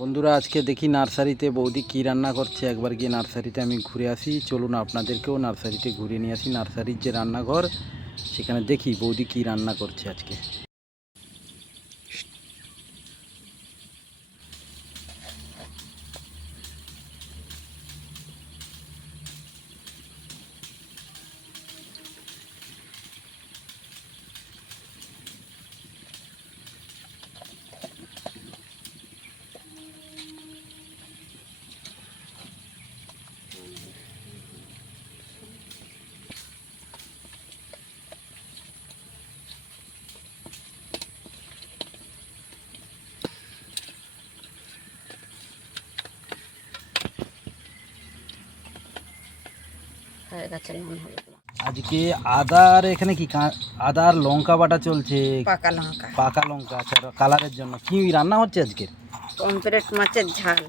বন্ধুরা, আজকে দেখি নার্সারিতে বৌদি কি রান্না করছে। একবার গিয়ে নার্সারিতে আমি ঘুরে আসি। চলুন আপনাদেরকেও নার্সারিতে ঘুরে নিয়ে আসি। নার্সারির যে রান্নাঘর, সেখানে দেখি বৌদি কি রান্না করছে আজকে। আজকে আদা আর এখানে কি আদা আর লঙ্কা বাটা চলছে। পাকা লঙ্কা, পাকা লঙ্কা, আচ্ছা, কালারের জন্য কি রান্না হচ্ছে আজকে? পমফ্রেট মাছের ঝাল।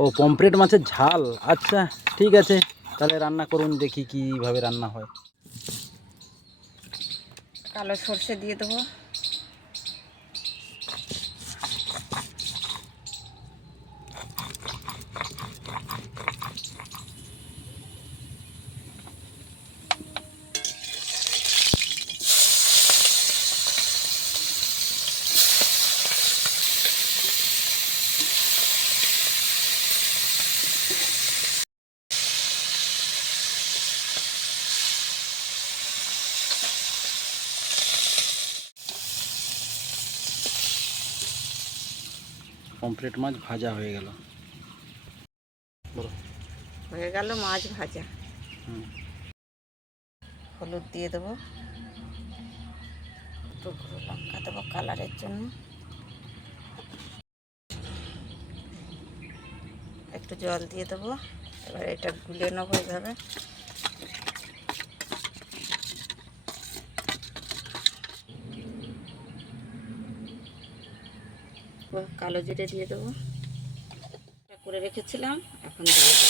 ও, পমফ্রেট মাছের ঝাল। আচ্ছা, ঠিক আছে, তাহলে রান্না করুন, দেখি কিভাবে রান্না হয়। কালো সর্ষে দিয়ে দেবো, পমফ্রেট মাছ ভাজা হয়ে গেল। হয়ে গেল মাছ ভাজা। হলুদ দিয়ে দেবো, টুকরো লঙ্কা দেবো কালারের জন্য, একটু জল দিয়ে দেবো। এবার এটা গুলে নেবো এইভাবে। কালো জিরে দিয়ে দেবো, এটা করে রেখেছিলাম, এখন দিয়ে দেবো।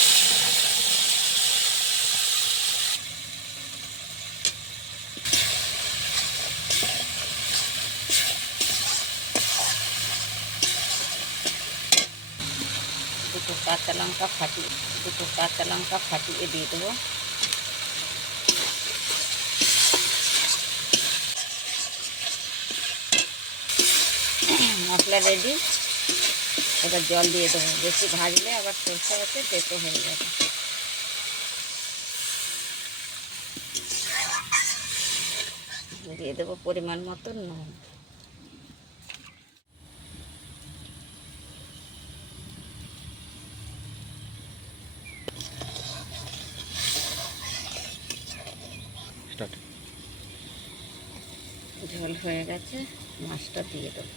দুটো কাঁচা লঙ্কা ফাটিয়ে দিয়ে দেবো। মশলা রেডি। এবার জল দিয়ে দেবো, বেশি ভাজলে আবার সরষে হচ্ছে তেতো হয়ে যাবে। দিয়ে দেবো পরিমাণ মতো নুন। ঝোল হয়ে গেছে, মাছটা দিয়ে দেবো।